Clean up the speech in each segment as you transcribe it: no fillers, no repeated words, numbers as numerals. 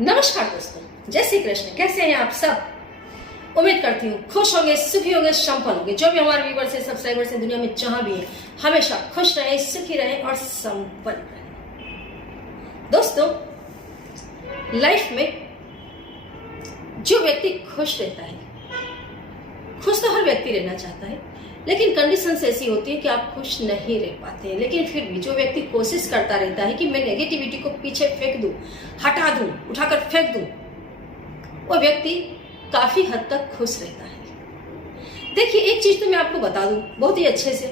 नमस्कार दोस्तों, जय श्री कृष्ण। कैसे हैं आप सब? उम्मीद करती हूँ खुश होंगे, सुखी होंगे, संपन्न होंगे। जो भी हमारे व्यूअर्स हैं, सब्सक्राइबर्स हैं, दुनिया में जहां भी है, हमेशा खुश रहे, सुखी रहे और संपन्न रहे। दोस्तों, लाइफ में जो व्यक्ति खुश रहता है, खुश तो हर व्यक्ति रहना चाहता है, लेकिन कंडीशंस ऐसी होती है कि आप खुश नहीं रह पाते हैं। लेकिन फिर भी जो व्यक्ति कोशिश करता रहता है कि मैं नेगेटिविटी को पीछे फेंक दूं, हटा दूं, उठाकर फेंक दूं, वो व्यक्ति काफी हद तक खुश रहता है। देखिए, एक चीज तो मैं आपको बता दूं बहुत ही अच्छे से,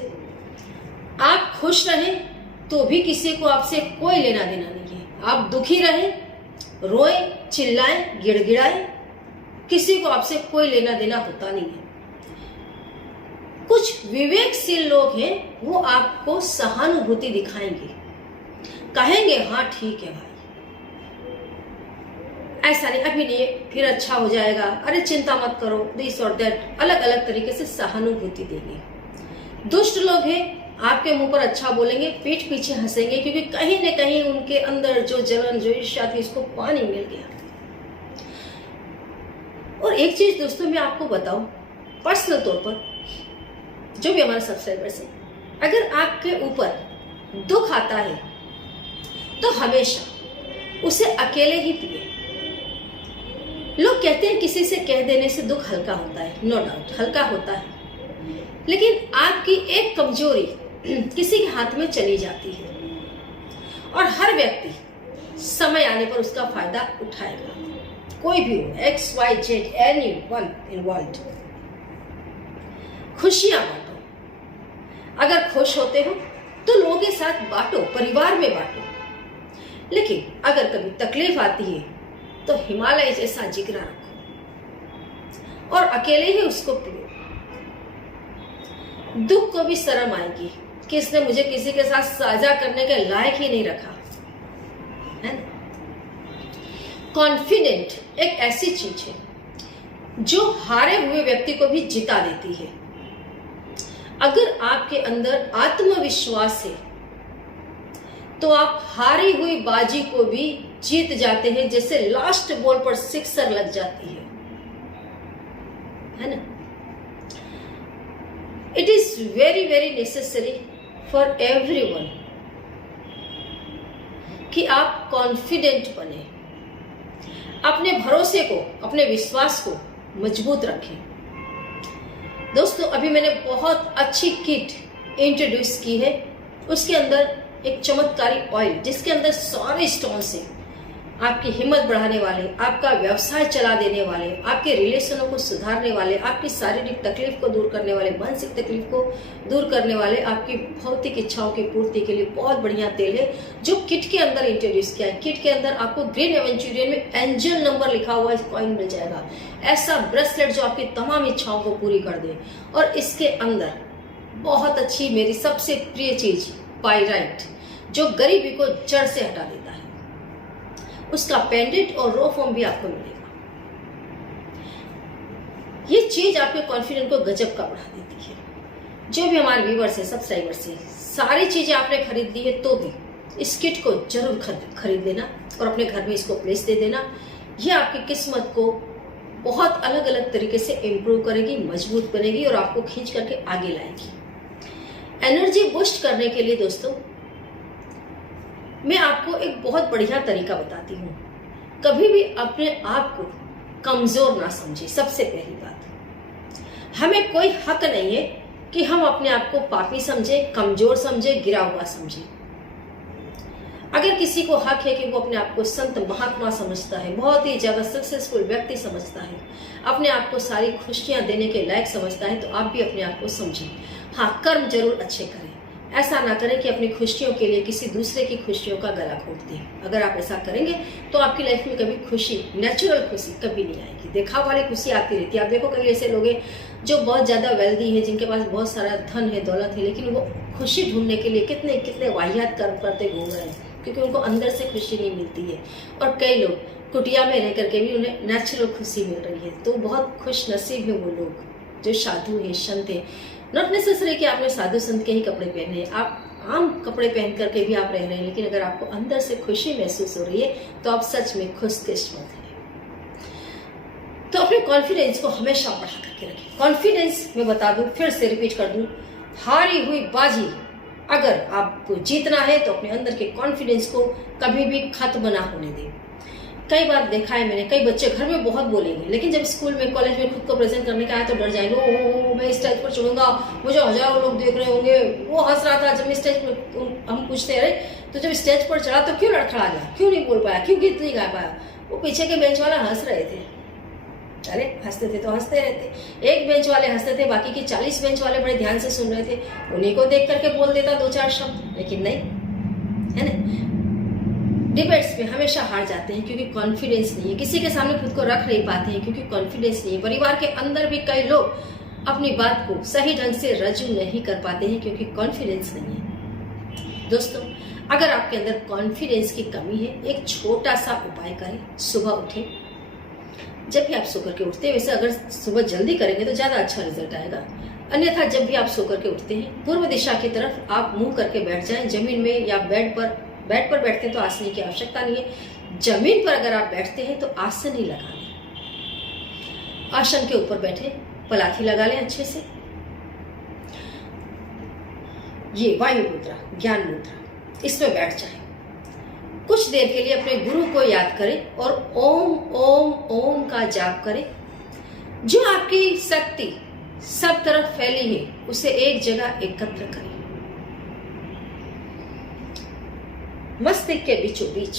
आप खुश रहें तो भी किसी को आपसे कोई लेना देना नहीं है। आप दुखी रहें, रोए, चिल्लाएं, गिड़गिड़ाएं, किसी को आपसे कोई लेना देना होता नहीं है। कुछ विवेकशील लोग हैं, वो आपको सहानुभूति दिखाएंगे, कहेंगे हाँ ठीक है भाई, ऐसा नहीं, अभी नहीं, फिर अच्छा हो जाएगा, अरे चिंता मत करो, दिस और दैट, अलग अलग तरीके से सहानुभूति देंगे। दुष्ट लोग हैं, आपके मुंह पर अच्छा बोलेंगे, पीठ पीछे हंसेंगे, क्योंकि कहीं न कहीं उनके अंदर जो जलन, जो ईर्ष्या थी, उसको पानी मिल गया। और एक चीज दोस्तों मैं आपको बताऊं, पर्सनल तौर पर जो भी हमारे सब्सक्राइबर्स हैं, अगर आपके ऊपर दुख आता है तो हमेशा उसे अकेले ही पिए। लोग कहते हैं किसी से कह देने से दुख हल्का होता है, नो डाउट हल्का होता है, लेकिन आपकी एक कमजोरी किसी के हाथ में चली जाती है और हर व्यक्ति समय आने पर उसका फायदा उठाएगा। कोई भी हो, XYZ, एनीवन इन्वॉल्व्ड। खुशियां बांटो। अगर खुश होते हो तो लोगों के साथ बांटो, परिवार में बांटो। लेकिन अगर कभी तकलीफ आती है तो हिमालय जैसा जिगरा रखो और अकेले ही उसको पियो। दुख को भी शर्म आएगी कि इसने मुझे किसी के साथ साझा करने के लायक ही नहीं रखा, है ना? कॉन्फिडेंट एक ऐसी चीज है जो हारे हुए व्यक्ति को भी जिता देती है। अगर आपके अंदर आत्मविश्वास है तो आप हारी हुई बाजी को भी जीत जाते हैं, जैसे लास्ट बॉल पर सिक्सर लग जाती है ना? It is very very necessary for everyone कि आप कॉन्फिडेंट बने, अपने भरोसे को, अपने विश्वास को मजबूत रखें। दोस्तों, अभी मैंने बहुत अच्छी किट इंट्रोड्यूस की है। उसके अंदर एक चमत्कारी ऑयल, जिसके अंदर सारे स्टोन्स हैं, आपकी हिम्मत बढ़ाने वाले, आपका व्यवसाय चला देने वाले, आपके रिलेशनों को सुधारने वाले, आपकी शारीरिक तकलीफ को दूर करने वाले, मानसिक तकलीफ को दूर करने वाले, आपकी भौतिक इच्छाओं की पूर्ति के लिए बहुत बढ़िया तेल है जो किट के अंदर इंट्रोड्यूस किया है। किट के अंदर आपको ग्रीन एवेंचुरियन में एंजल नंबर लिखा हुआ कॉइन मिल जाएगा, ऐसा ब्रेसलेट जो आपकी तमाम इच्छाओं को पूरी कर दे। और इसके अंदर बहुत अच्छी, मेरी सबसे प्रिय चीज पाइराइट, जो गरीबी को जड़ से हटा देता है, उसका पेंडेंट और रो फॉर्म भी आपको मिलेगा। ये चीज आपके कॉन्फिडेंस को गजब का बढ़ा देती है। जो भी हमारे व्यूअर्स है, सब्सक्राइबर्स है, सारी चीजें आपने खरीद ली है तो भी इस किट को जरूर खरीद लेना और अपने घर में इसको प्लेस दे देना। ये आपकी किस्मत को बहुत अलग अलग तरीके से इम्प्रूव करेगी, मजबूत बनेगी और आपको खींच करके आगे लाएगी। एनर्जी बूस्ट करने के लिए दोस्तों मैं आपको एक बहुत बढ़िया तरीका बताती हूँ। कभी भी अपने आप को कमजोर ना समझे। सबसे पहली बात, हमें कोई हक नहीं है कि हम अपने आप को पापी समझे, कमजोर समझे, गिरा हुआ समझे। अगर किसी को हक है कि वो अपने आप को संत महात्मा समझता है, बहुत ही ज्यादा सक्सेसफुल व्यक्ति समझता है, अपने आप को सारी खुशियां देने के लायक समझता है, तो आप भी अपने आप को समझें। हाँ, कर्म जरूर अच्छे करें। ऐसा ना करें कि अपनी खुशियों के लिए किसी दूसरे की खुशियों का गला घोट दें। अगर आप ऐसा करेंगे तो आपकी लाइफ में कभी खुशी, नेचुरल खुशी कभी नहीं आएगी। देखा वाली खुशी आती रहती है। आप देखो, कई ऐसे लोग हैं जो बहुत ज्यादा वेल्दी है, जिनके पास बहुत सारा धन है, दौलत है, लेकिन वो खुशी ढूंढने के लिए कितने कितने वाहियात कर्म करते घूम रहे हैं, क्योंकि उनको अंदर से खुशी नहीं मिलती है। और कई लोग कुटिया में रह करके भी उन्हें नेचुरल खुशी मिल रही है। तो बहुत खुश नसीब है वो लोग जो साधु है, संत है। नॉट नेसेसरी कि आपने साधु संत के ही कपड़े पहने हैं, आप आम कपड़े पहन करके भी आप रह रहे हैं, लेकिन अगर आपको अंदर से खुशी महसूस हो रही है तो आप सच में खुशकिस्मत हैं। तो अपने कॉन्फिडेंस को हमेशा बढ़ा करके रखें। कॉन्फिडेंस मैं बता दूं, फिर से रिपीट कर दूं, हारी हुई बाजी अगर आपको जीतना है तो अपने अंदर के कॉन्फिडेंस को कभी भी खत्म ना होने दें। कई बार देखा है मैंने, कई बच्चे घर में बहुत बोलेंगे, लेकिन जब स्कूल में कॉलेज में खुद को प्रेजेंट करने का आया तो डर जाएंगे। ओ मैं स्टेज पर चढ़ूंगा, मुझे हजारों लोग देख रहे होंगे। वो हंस रहा था जब मैं स्टेज पर, हम पूछते अरे तो जब स्टेज पर चढ़ा तो क्यों लड़खड़ा गया, क्यों नहीं बोल पाया, क्यों गीत नहीं गा पाया? वो पीछे के बेंच वाला हंस रहे थे। अरे हंसते थे तो हंसते रहते, एक बेंच वाले हंसते थे, बाकी के 40 बेंच वाले बड़े ध्यान से सुन रहे थे। उन्हीं को देख करके बोल देता 2-4 शब्द, लेकिन नहीं, है ना। डिबेट्स में हमेशा हार जाते हैं क्योंकि कॉन्फिडेंस नहीं है, किसी के सामने खुद को रख नहीं पाते हैं क्योंकि कॉन्फिडेंस नहीं है। परिवार के अंदर भी कई लोग अपनी बात को सही ढंग से रजू नहीं कर पाते हैं क्योंकि कॉन्फिडेंस नहीं है। दोस्तों, अगर आपके अंदर कॉन्फिडेंस की कमी है, एक छोटा सा उपाय करें। सुबह उठें, जब भी आप सो करके उठते हैं, वैसे अगर सुबह जल्दी करेंगे तो ज्यादा अच्छा रिजल्ट आएगा, अन्यथा जब भी आप सो करके उठते हैं पूर्व दिशा की तरफ आप मुंह करके बैठ जाएं, जमीन में या बेड पर बैठते हैं तो आसन की आवश्यकता नहीं है। जमीन पर अगर आप बैठते हैं तो आसन ही लगा लें। आसन के ऊपर बैठे, पलाथी लगा लें अच्छे से। ये वायु मुद्रा, ज्ञान मुद्रा, इसमें बैठ जाए। कुछ देर के लिए अपने गुरु को याद करें और ओम ओम ओम का जाप करें। जो आपकी शक्ति सब तरफ फैली है उसे एक जगह एकत्र करें। मस्तिष्क के बीचों बीच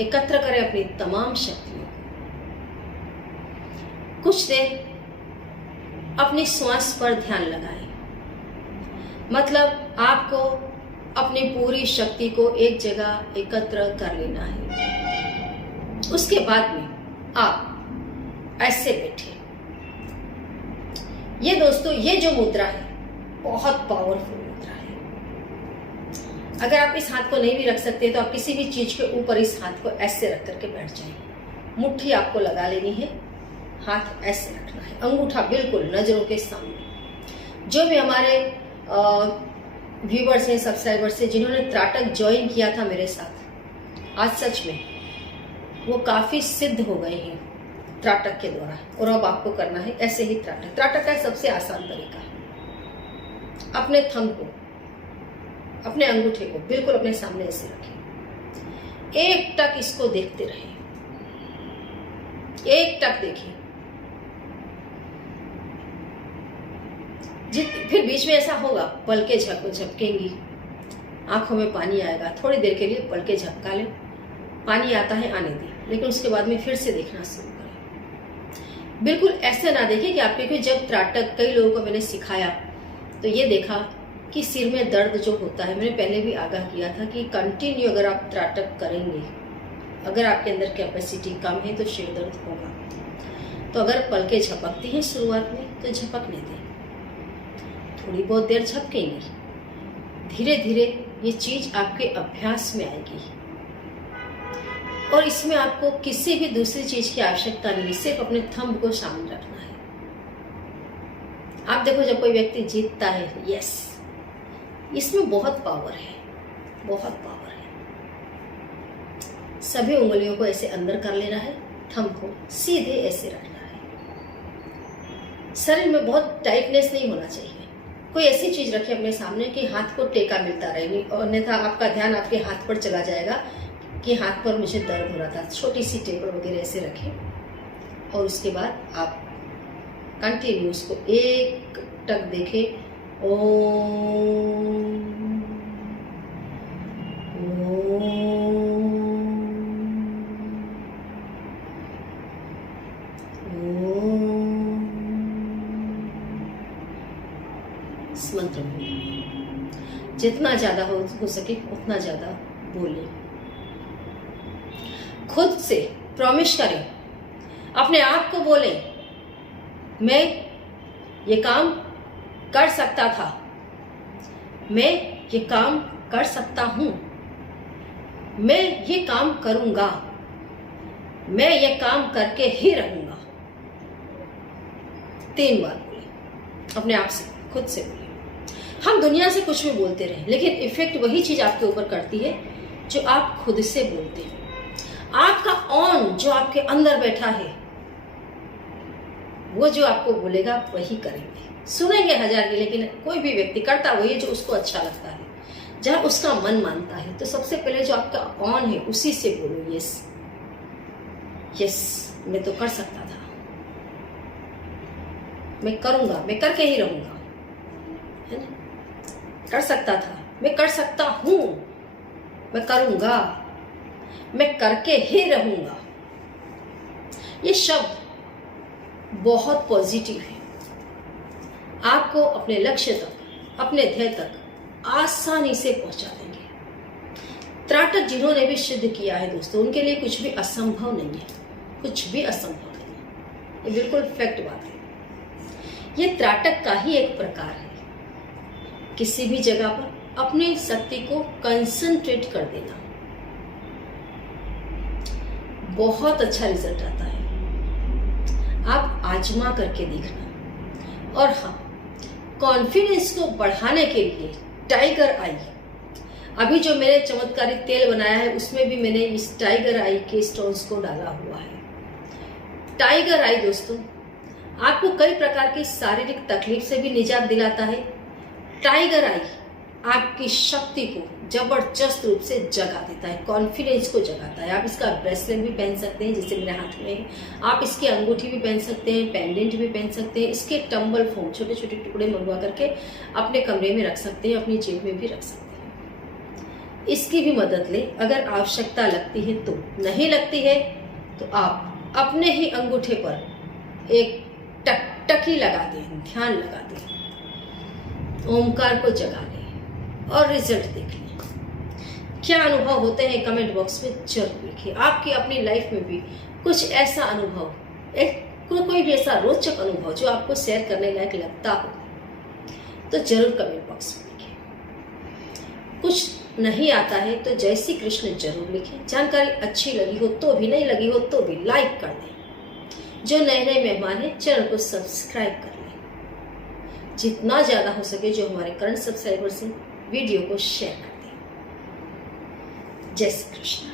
एकत्र करें अपनी तमाम शक्तियों। कुछ देर अपनी श्वास पर ध्यान लगाएं। मतलब आपको अपनी पूरी शक्ति को एक जगह एकत्र कर लेना है। उसके बाद में आप ऐसे बैठे। ये दोस्तों, ये जो मुद्रा है बहुत पावरफुल मुद्रा है। अगर आप इस हाथ को नहीं भी रख सकते तो आप किसी भी चीज के ऊपर इस हाथ को ऐसे रख करके बैठ जाएं। मुट्ठी आपको लगा लेनी है, हाथ ऐसे रखना है, अंगूठा बिल्कुल नजरों के सामने। जो भी हमारे व्यूवर्स हैं, सब्सक्राइबर्स हैं, जिन्होंने त्राटक ज्वाइन किया था मेरे साथ, आज सच में वो काफी सिद्ध हो गए हैं त्राटक के द्वारा। और अब आपको करना है ऐसे ही त्राटक। त्राटक का सबसे आसान तरीका है, अपने थंब को, अपने अंगूठे को बिल्कुल अपने सामने ऐसे रखें। एक टक इसको देखते रहें, एक टक देखें। फिर बीच में ऐसा होगा, पलके झपकेंगी, आंखों में पानी आएगा। थोड़ी देर के लिए पलके झपका लें, पानी आता है आने दें, लेकिन उसके बाद में फिर से देखना शुरू करें। बिल्कुल ऐसे ना देखें कि आपके, क्योंकि जब त्राटक कई लोगों को मैंने सिखाया तो ये देखा कि सिर में दर्द जो होता है, मैंने पहले भी आगाह किया था कि कंटिन्यू अगर आप त्राटक करेंगे, अगर आपके अंदर कैपेसिटी कम है तो सिर दर्द होगा। तो अगर पलके झपकती हैं शुरुआत में तो झपकने दें, थोड़ी बहुत देर झपकेंगी, धीरे धीरे ये चीज आपके अभ्यास में आएगी और इसमें आपको किसी भी दूसरी चीज की आवश्यकता नहीं, सिर्फ अपने थंब को सामने रखना है। आप देखो जब कोई व्यक्ति जीतता है, यस, इसमें बहुत पावर है, बहुत पावर है। सभी उंगलियों को ऐसे अंदर कर लेना है, थंब को सीधे ऐसे रखना है। शरीर में बहुत टाइटनेस नहीं होना चाहिए। कोई ऐसी चीज रखे अपने सामने कि हाथ को टेका मिलता रहे, और अन्यथा आपका ध्यान आपके हाथ पर चला जाएगा कि हाथ पर मुझे दर्द हो रहा था। छोटी सी टेबल वगैरह ऐसे रखें और उसके बाद आप कंटिन्यू उसको एक टक देखें। ओम इस मंत्र को जितना ज्यादा हो सके उतना ज्यादा बोलें। खुद से प्रॉमिस करें, अपने आप को बोलें, मैं ये काम कर सकता था, मैं ये काम कर सकता हूं, मैं ये काम करूंगा, मैं ये काम करके ही रहूंगा। 3 बार बोले, अपने आप से, खुद से बोले। हम दुनिया से कुछ भी बोलते रहे, लेकिन इफेक्ट वही चीज आपके ऊपर करती है जो आप खुद से बोलते हैं। आपका ऑन जो आपके अंदर बैठा है, वो जो आपको बोलेगा वही करेंगे। सुनेंगे हजार की, लेकिन कोई भी व्यक्ति करता वही है जो उसको अच्छा लगता है, जहां उसका मन मानता है। तो सबसे पहले जो आपका ऑन है उसी से बोलो यस यस, मैं तो कर सकता था, मैं करूंगा, मैं करके ही रहूंगा, है ना। कर सकता था, मैं कर सकता हूं, मैं करूंगा, मैं करके ही रहूंगा। ये शब्द बहुत पॉजिटिव है, आपको अपने लक्ष्य तक, अपने ध्येय तक आसानी से पहुंचा देंगे। त्राटक जिन्होंने भी सिद्ध किया है दोस्तों, उनके लिए कुछ भी असंभव नहीं है, कुछ भी असंभव नहीं है। ये बिल्कुल फैक्ट बात है। ये त्राटक का ही एक प्रकार है, किसी भी जगह पर अपनी शक्ति को कंसंट्रेट कर देना, बहुत अच्छा रिजल्ट आता है। आप आजमा करके देखना। और हाँ, कॉन्फिडेंस को बढ़ाने के लिए टाइगर आई, अभी जो मैंने चमत्कारी तेल बनाया है उसमें भी मैंने इस टाइगर आई के स्टोन्स को डाला हुआ है। टाइगर आई दोस्तों आपको कई प्रकार की शारीरिक तकलीफ से भी निजात दिलाता है। टाइगर आई आपकी शक्ति को जबरदस्त रूप से जगा देता है, कॉन्फिडेंस को जगाता है। आप इसका ब्रेसलेट भी पहन सकते हैं, जैसे मेरे हाथ में है। आप इसकी अंगूठी भी पहन सकते हैं, पेंडेंट भी पहन सकते हैं। इसके टंबल फोम छोटे छोटे टुकड़े मंगवा करके अपने कमरे में रख सकते हैं, अपनी जेब में भी रख सकते हैं। इसकी भी मदद ले, अगर आवश्यकता लगती है तो। नहीं लगती है तो आप अपने ही अंगूठे पर एक टकटकी लगा दें, ध्यान लगा दें, ओमकार को जगा लें और रिजल्ट देख लें। क्या अनुभव होते हैं कमेंट बॉक्स में जरूर लिखिए। आपकी अपनी लाइफ में भी कुछ ऐसा अनुभव, कोई भी ऐसा रोचक अनुभव जो आपको शेयर करने लायक लगता हो तो जरूर कमेंट बॉक्स में लिखिए। कुछ नहीं आता है तो जय श्री कृष्ण जरूर लिखें। जानकारी अच्छी लगी हो तो भी, नहीं लगी हो तो भी लाइक कर दें। जो नए नए मेहमान हैं चैनल को सब्सक्राइब कर लें। जितना ज्यादा हो सके जो हमारे करंट सब्सक्राइबर्स हैं वीडियो को शेयर कर दें। जय श्री कृष्ण।